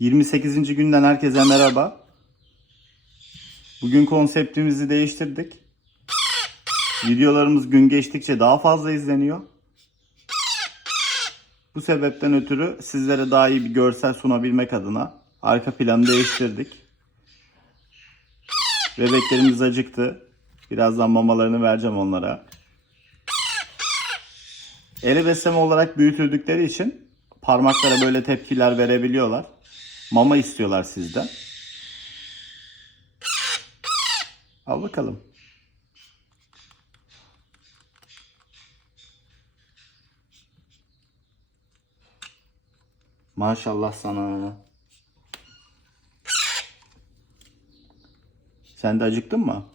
28. günden herkese merhaba. Bugün konseptimizi değiştirdik. Videolarımız gün geçtikçe daha fazla izleniyor. Bu sebepten ötürü sizlere daha iyi bir görsel sunabilmek adına arka planı değiştirdik. Bebeklerimiz acıktı. Birazdan mamalarını vereceğim onlara. Eli besleme olarak büyütüldükleri için parmaklara böyle tepkiler verebiliyorlar. Mama istiyorlar sizden. Al bakalım. Maşallah sana. Sen de acıktın mı?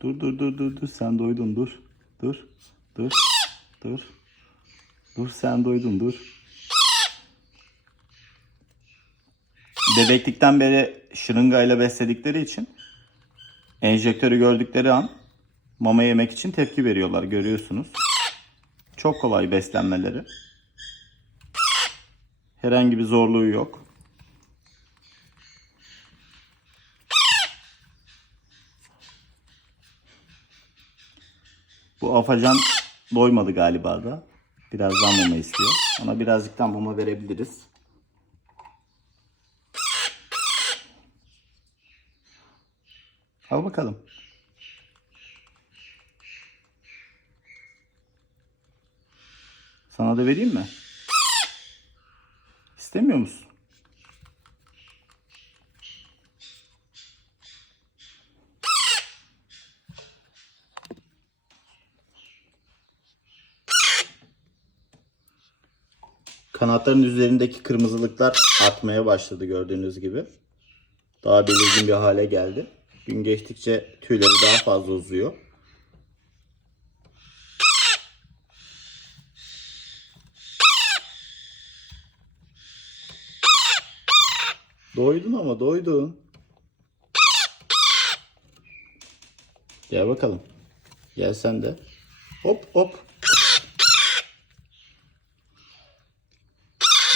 Dur dur dur dur dur sen doydun dur. Dur. Dur. Dur. Dur sen doydun dur. Bebeklikten beri şırıngayla besledikleri için enjektörü gördükleri an mama yemek için tepki veriyorlar görüyorsunuz. Çok kolay beslenmeleri. Herhangi bir zorluğu yok. Bu afacan doymadı galiba da. Birazdan mama istiyor. Ona birazcıktan mama verebiliriz. Al bakalım. Sana da vereyim mi? İstemiyor musun? Kanatların üzerindeki kırmızılıklar artmaya başladı gördüğünüz gibi. Daha belirgin bir hale geldi. Gün geçtikçe tüyleri daha fazla uzuyor. Doydun ama doydun. Gel bakalım. Gel sen de. Hop hop.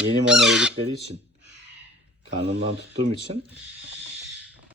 Yeni mama yedikleri için karnından tuttuğum için